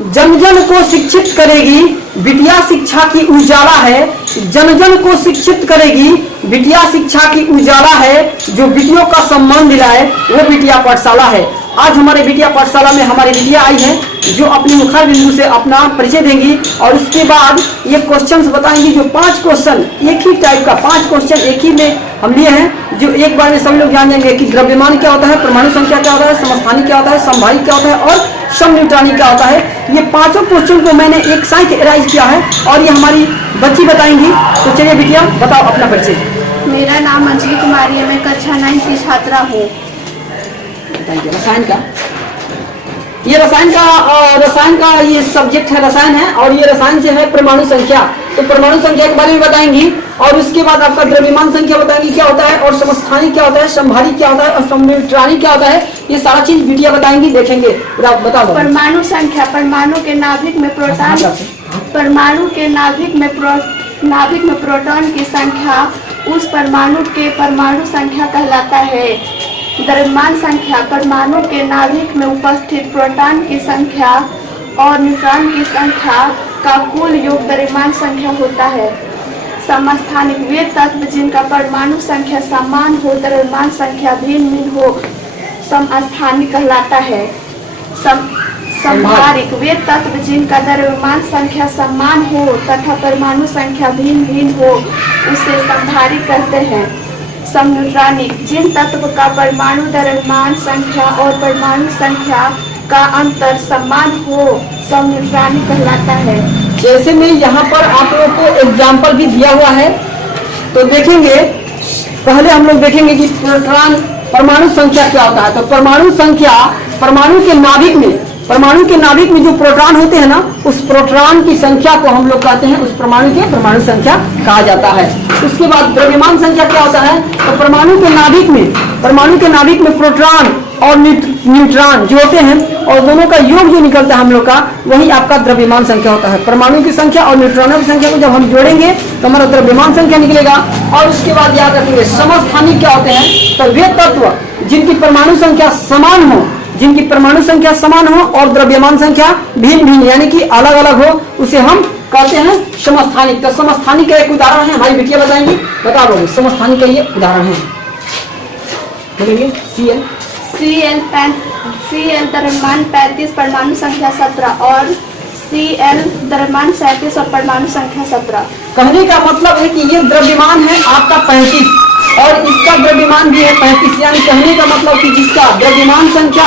जन जन को शिक्षित करेगी बिटिया शिक्षा की उजाला है। जन जन को शिक्षित करेगी बिटिया शिक्षा की उजाला है। जो बिटियों का सम्मान दिलाए वो बिटिया पाठशाला है। आज हमारे बिटिया पाठशाला में हमारी बिटिया आई है जो अपने मुखर बिंदु से अपना परिचय देंगी और उसके बाद ये क्वेश्चंस बताएंगी। जो 5 क्वेश्चन एक ही टाइप का 5 क्वेश्चन एक ही में हम लिए हैं, जो एक बार में सभी लोग जान जाएंगे कि द्रव्यमान क्या होता है, परमाणु संख्या क्या होता है, समस्थानिक क्या होता है, समभारिक क्या होता है और समन्यूट्रॉनिक क्या होता है। ये 5 क्वेश्चन को मैंने एक साथ एराइज किया है और ये हमारी बच्ची बताएंगी। तो चलिए बिटिया बताओ अपना परिचय। मेरा नाम अंजलि कुमारी है, मैं कक्षा 9 की छात्रा हूँ। रसायन का ये रसायन का ये सब्जेक्ट है, रसायन है और ये रसायन से है परमाणु संख्या। तो परमाणु संख्या के बारे में बताएंगी और उसके बाद आपका द्रव्यमान संख्या बताएंगी क्या होता है और समस्थानिक क्या होता है, समभारिक क्या होता है और समन्यूट्रॉनिक क्या होता है। ये सारा चीज बिटिया बताएंगी, देखेंगे। बता दो। परमाणु संख्या परमाणु के नाभिक में प्रोटॉन नाभिक में प्रोटॉन की संख्या उस परमाणु के परमाणु संख्या कहलाता है। द्रव्यमान संख्या परमाणु के नाभिक में उपस्थित प्रोटॉन की संख्या और न्यूट्रॉन की संख्या का कुल योग द्रव्यमान संख्या होता है। समस्थानिक वे तत्व जिनका परमाणु संख्या समान हो, द्रव्यमान संख्या भिन्न भिन्न हो, समस्थानिक कहलाता है। समभारिक वे तत्व जिनका द्रव्यमान संख्या समान हो तथा परमाणु संख्या भिन्न भिन्न हो, उसे समभारिक कहते हैं। समन्यूट्रॉनिक जिन तत्व का परमाणु द्रव्यमान संख्या और परमाणु संख्या का अंतर समान हो, समन्यूट्रॉनिक कहलाता है। जैसे में यहाँ पर आप लोग को एग्जाम्पल भी दिया हुआ है, तो देखेंगे। पहले हम लोग देखेंगे कि प्रोटॉन परमाणु संख्या क्या होता है। तो परमाणु संख्या परमाणु के नाभिक में जो प्रोटॉन होते हैं ना, उस प्रोटॉन की संख्या को हम लोग कहते हैं, उस परमाणु के परमाणु संख्या कहा जाता है। उसके बाद द्रव्यमान संख्या क्या होता है। तो परमाणु के नाभिक में प्रोटॉन और न्यूट्रॉन जो होते हैं और दोनों का योग जो निकलता है हम लोग का, वही आपका द्रव्यमान संख्या होता है। परमाणु की संख्या और न्यूट्रॉनों की संख्या को जब हम जोड़ेंगे तो हमारा द्रव्यमान संख्या निकलेगा। और उसके बाद याद रखेंगे समस्थानिक क्या होते हैं। तो वे तत्व जिनकी परमाणु संख्या समान हो और द्रव्यमान संख्या भिन्न भिन्न यानी कि अलग अलग हो, उसे हम कहते हैं समस्थानिक। तो समस्थानिक का एक उदाहरण है, हमारी बिटिया बताएंगी। बता दो समस्थानिक का ये उदाहरण है, बोलेंगे। Cl द्रव्यमान 35 परमाणु संख्या 17 और Cl द्रव्यमान 37 और परमाणु संख्या 17। कहने का मतलब है कि ये द्रव्यमान है आपका 35 और इसका द्रव्यमान भी है 35। यानी कहने का मतलब कि जिसका द्रव्यमान संख्या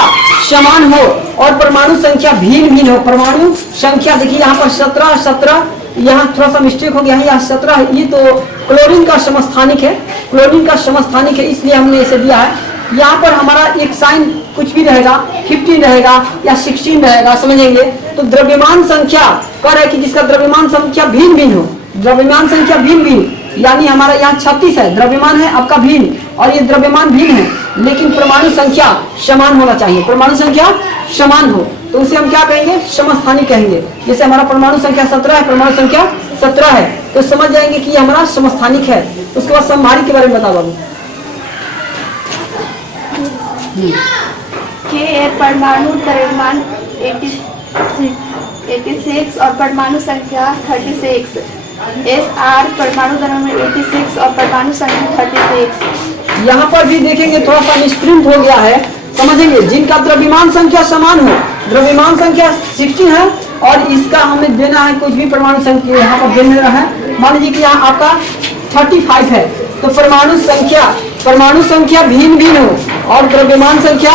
समान हो और परमाणु संख्या भिन्न भिन्न हो। परमाणु संख्या देखिए यहाँ पर 17 यहाँ थोड़ा सा मिस्टेक हो गया है, यहाँ 17 है। ये तो क्लोरीन का समस्थानिक है, इसलिए हमने इसे दिया है। यहाँ पर हमारा एक साइन कुछ भी रहेगा, 15 रहेगा या 16 रहेगा, समझेंगे। तो द्रव्यमान संख्या कर है कि जिसका द्रव्यमान संख्या भिन्न भिन्न हो, द्रव्यमान संख्या भिन्न भिन्न, यानी हमारा यहाँ 36 है, द्रव्यमान है आपका भिन्न और ये द्रव्यमान भिन्न है, लेकिन परमाणु संख्या समान होना चाहिए। परमाणु संख्या समान हो तो उसे हम क्या कहेंगे, समस्थानिक कहेंगे। जैसे हमारा परमाणु संख्या 17 है, परमाणु संख्या 17 है, तो समझ जाएंगे कि हमारा समस्थानिक है। उसके बाद समभारिक के बारे में बताओ बाबू। Ka परमाणु द्रव्यमान 86 और परमाणु संख्या 36। Sr परमाणु द्रव्यमान 86 और परमाणु संख्या 36। यहाँ पर भी देखेंगे थोड़ा सा मिसप्रिंट हो गया है, समझेंगे। जिनका द्रव्यमान संख्या समान हो, द्रव्यमान संख्या 16 है और इसका हमें देना है कुछ भी परमाणु संख्या यहाँ पर देना है। मान लीजिए कि यहाँ आपका 35 है, तो परमाणु संख्या भिन्न भिन्न हो और द्रव्यमान संख्या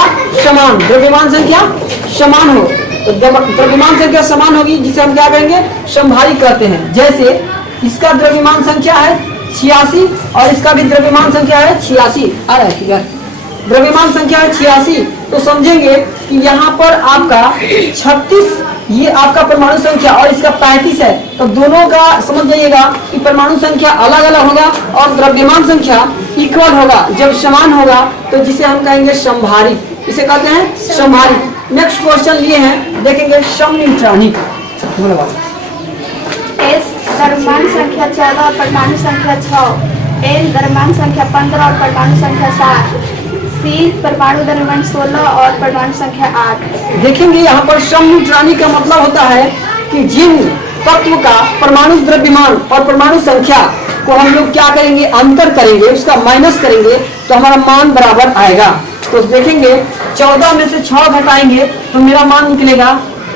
समान हो। तो द्रव्यमान संख्या समान होगी जिसे हम क्या कहेंगे, समभारिक कहते हैं। जैसे इसका द्रव्यमान संख्या है 86 और इसका भी द्रव्यमान संख्या है 86 आ रहा है, द्रव्यमान संख्या है 86। तो समझेंगे कि यहाँ पर आपका 36 ये आपका परमाणु संख्या और इसका 35 है, तो दोनों का समझ जाइएगा कि परमाणु संख्या अलग अलग होगा और द्रव्यमान संख्या इक्वल होगा। जब समान होगा तो जिसे हम कहेंगे समभारिक, इसे कहते हैं समभारिक। नेक्स्ट क्वेश्चन लिए हैं, देखेंगे समन्यूट्रॉनिक। S द्रव्यमान संख्या 14 और परमाणु संख्या 6। N द्रव्यमान संख्या 15 और परमाणु संख्या 7। सी परमाणु द्रव्यमान 16 और परमाणु संख्या 8। देखेंगे यहाँ पर सम न्यूट्रॉनी का मतलब होता है कि जिन तत्व का परमाणु द्रव्यमान और परमाणु संख्या को हम लोग क्या करेंगे, अंतर करेंगे, उसका माइनस करेंगे तो हमारा मान बराबर आएगा। तो देखेंगे 14 में से 6 घटाएंगे तो मेरा मान निकलेगा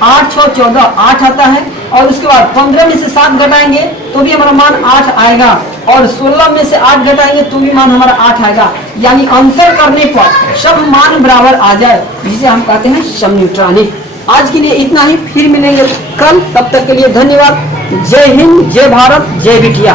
8 6 14, 8 आता है। और उसके बाद 15 में से 7 घटाएंगे तो भी हमारा मान 8 आएगा। और 16 में से 8 घटाएंगे तो भी मान हमारा 8 आएगा। यानी अंतर करने पर सब मान बराबर आ जाए, जिसे हम कहते हैं सम न्यूट्रॉनी। आज के लिए इतना ही, फिर मिलेंगे कल। तब तक के लिए धन्यवाद। जय हिंद, जय भारत, जय बिटिया।